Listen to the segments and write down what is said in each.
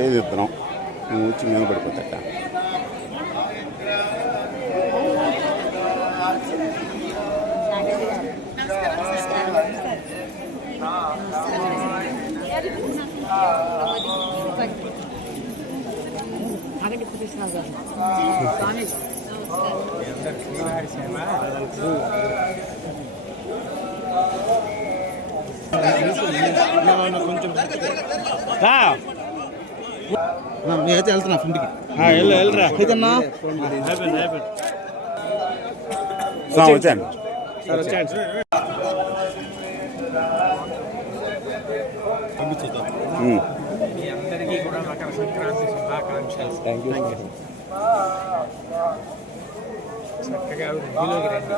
లేదు ఇద్దరం నువ్వు వచ్చి మీద పడిపోతాట. నేనైతే వెళ్తున్నా ఫ్రెండ్కి. వెళ్ళరా ఏదన్నా వచ్చాను. మీ అందరికీ కూడా మకర సంక్రాంతి శుభాకాంక్షలు. చక్కగా వృద్ధిలోకి రండి.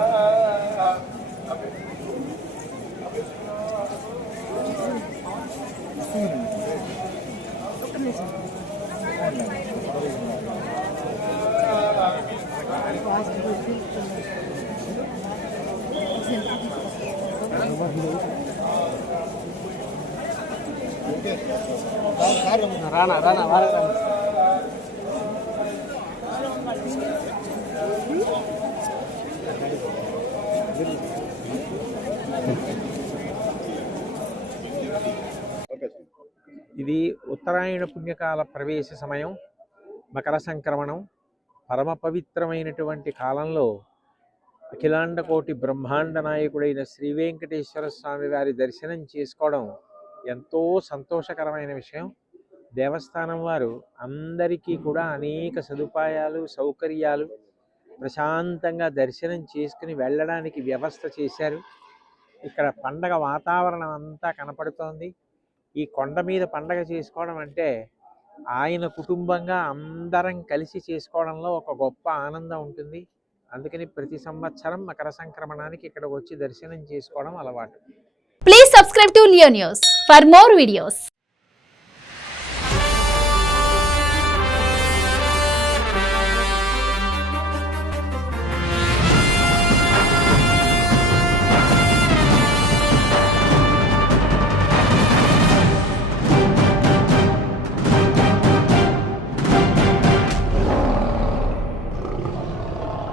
రానా రానా వారా ఇది ఉత్తరాయణ పుణ్యకాల ప్రవేశ సమయం, మకర సంక్రమణం. పరమ పవిత్రమైనటువంటి కాలంలో అఖిలాండ కోటి బ్రహ్మాండ నాయకుడైన శ్రీ వెంకటేశ్వర స్వామి వారి దర్శనం చేసుకోవడం ఎంతో సంతోషకరమైన విషయం. దేవస్థానం వారు అందరికీ కూడా అనేక సదుపాయాలు సౌకర్యాలు ప్రశాంతంగా దర్శనం చేసుకుని వెళ్ళడానికి వ్యవస్థ చేశారు. ఇక్కడ పండగ వాతావరణం అంతా కనపడుతోంది. ఈ కొండ మీద పండగ చేసుకోవడం అంటే ఆయన కుటుంబంగా అందరం కలిసి చేసుకోవడంలో ఒక గొప్ప ఆనందం ఉంటుంది. అందుకని ప్రతి సంవత్సరం మకర సంక్రమణానికి ఇక్కడికి వచ్చి దర్శనం చేసుకోవడం అలవాటు. Please subscribe to Leo News for more videos.